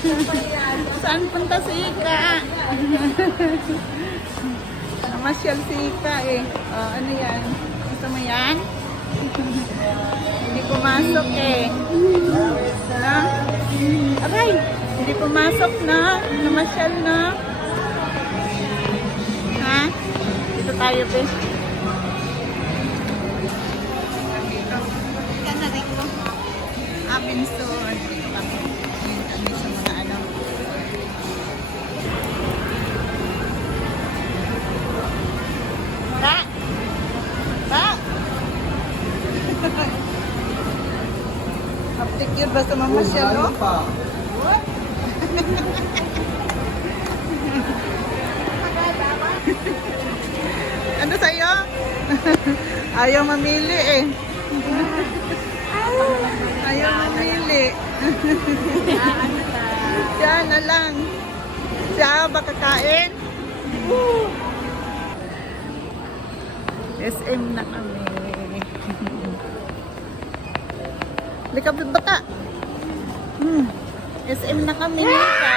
Saan punta si Ika? Namasyal si Ika eh. Oh, ano yan? Gusto mo yan? Hindi pumasok eh. Na? Aray! Hindi pumasok na. Namasyal na. Ha? Dito tayo, Bes. Ika na rin ko. Abinson. Dito kami. Ayan kami sa mga ano. Ta! Ta! Haptik yun basta mamasyal, no? What? Ano sa'yo? Ayaw mamili eh. Ayaw mamili. Siya na lang. Siya ba kakain? SM na kami. Likap ng bata. SM na kami. Nika.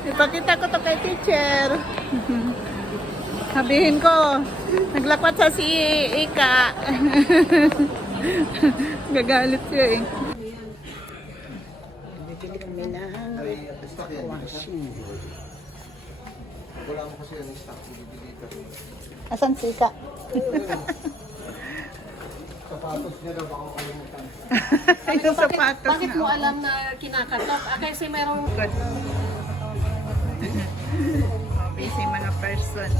Ipakita ko to kay teacher. Sabihin ko, naglakwat sa si Ika. Gagalit siya eh. Bibili kami ng washing. Wala mo kasi yung stock. Bibili ka. Asan si Ika? Sapatos niya daw baka kalimutan. Yung sapatos Bakit na. mo alam na kinakatok? Kasi merong... Good. Busy mga person.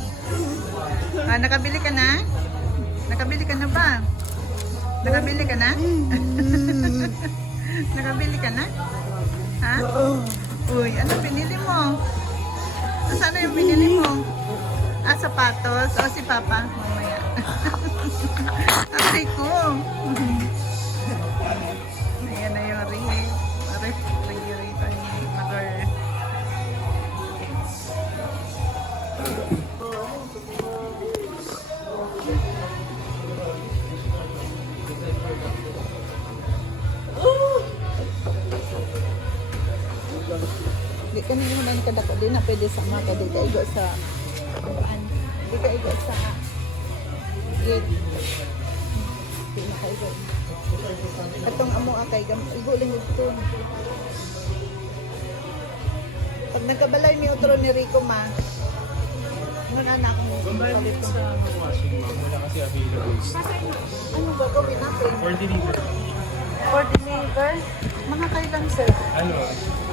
Nakabili ka na? Nakabili ka na ba? Nakabili ka na? Nakabili ka na? Ha? Uy, ano pinili mo? Saan yung pinili mo? Sapatos. O, si Papa. Mamaya. Aray ko. Ayan na yung refrigerator ni Mother. Di ka nyo naman kadako. Di na pwede sa maka. Di ka igo sa Di ka igo sa gate. Di na ka igo. Katong amo akay. Igo lang ito. Pag nagkabalay mi otro ni Rico ma. Nung anak kong Combine sa washing ma'am, wala kasi available. ano gagawin natin? For delivery, For deliver? Mga kailan sir? ano,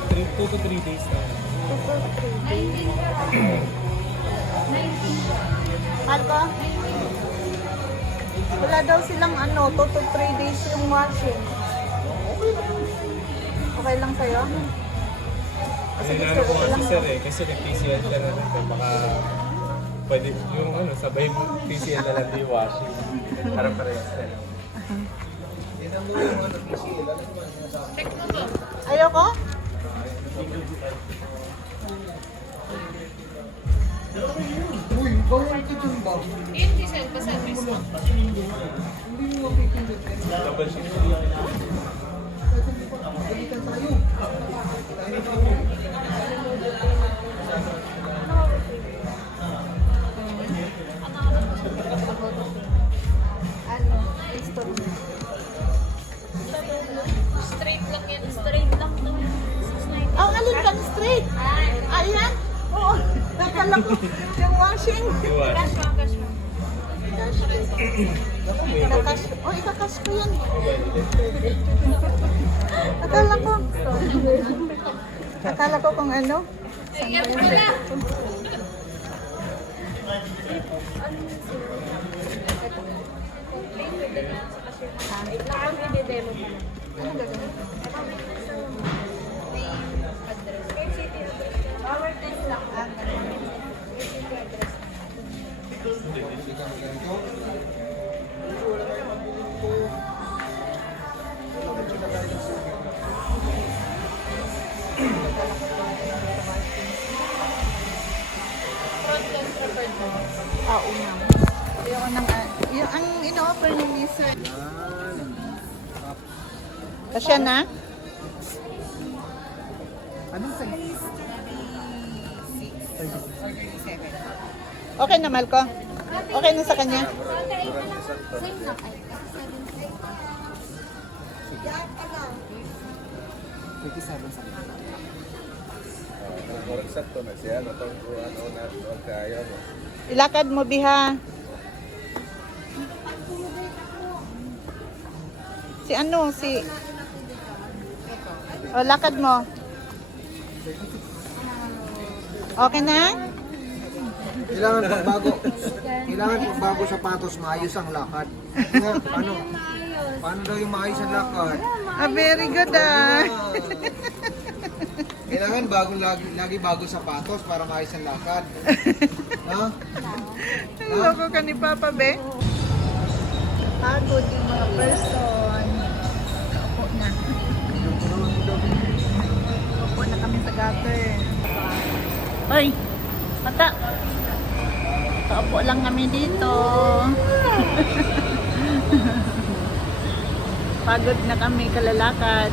2 to 3 days na. 2 to 3 days. Ano? Wala daw silang 2 to 3 days yung washing. Okay lang sa'yo? Sige Ano sir, ko okay kasi lang. sir eh, kasi nag-PCL ka na rin, baka pwede yung sabay PCL na lang yung washing. Para parehas na. Ayoko? Uy, bawal ka dyan ba? Double shift. Balikan tayo. Ano? Installment. Straight lang yan. Straight lang to. Oh, alin bang straight? Ayan? Oo. Nakala ko yung washing. Yung washing. Cash mo. Ikakas, ikakas ko yan. Akala ko kung ano. Saan ba yung date ko? Ano gagawin? Oo nga. Ayoko nang, yung ang ino-offer gutter niyo ni sir. Kasya na? Anong size? Okay na, Malco? Okay na sa kanya? Orang sakto na siya, no? Itong ano na, huwag kayo, no? Ilakad mo, Biha. Si ano? Si... O, lakad mo. Okay na? Kailangan pagbago sapatos, maayos ang lakad. Nga, paano? Paano daw yung maayos ang lakad? Ah, very good ah. Kailangan lagi bago sapatos para maayos ang lakad. Ha? Loko ka ni Papa, be. Pagod yung mga person. Upo na. Upo na kami sa gutter. Hoy, mata. Paupo lang kami dito. Pagod na kami kalalakad.